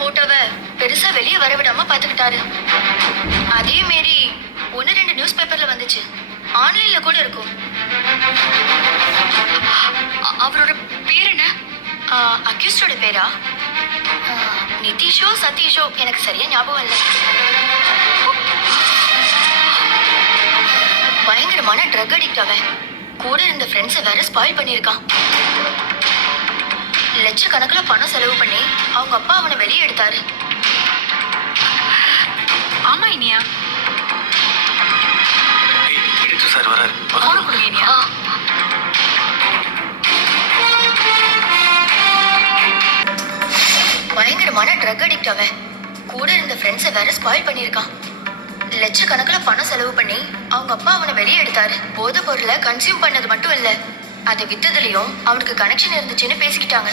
போட்டோவை பெருசா வெளியே வரவிடாம பாத்துக்கிட்டாரு. அதே மாரி 1-2 நியூஸ் பேப்பர்ல வந்துச்சு, ஆன்லைன்ல கூட இருக்கும். அவரோட பேர் என்ன? அக்யூஸ்டோட பேரா? நிதிஷோ சதீஷோ எனக்கு சரியா ஞாபகம் இல்லை. பயங்கரமான ட்ரக் அடிக்ட் அவன். கூட இருந்த ஃப்ரெண்ட்ஸை வேற ஸ்பாயில் பண்ணியிருக்கான். லட்சக்கணக்கில் பணம் செலவு பண்ணி அவங்க அப்பா அவனை வெளியே எடுத்தாரு. ஆமா இனியா, சார் வராரு. போன கொடுங்க இனியா. பயங்கரமான ட்ரக் அடிக்ட் அவன். கூட இருந்த ஃப்ரெண்ட்ஸை வேற ஸ்பாயில் பண்ணியிருக்கான். லட்சக்கணக்கில் பணம் செலவு பண்ணி அவங்க அப்பா அவனை வெளியே எடுத்தாரு. போதைப் பொருளை கன்சியூம் பண்ணது மட்டும் இல்லை, அதை வித்ததுலயும் அவனுக்கு கனெக்ஷன் இருந்துச்சுன்னு பேசிக்கிட்டாங்க.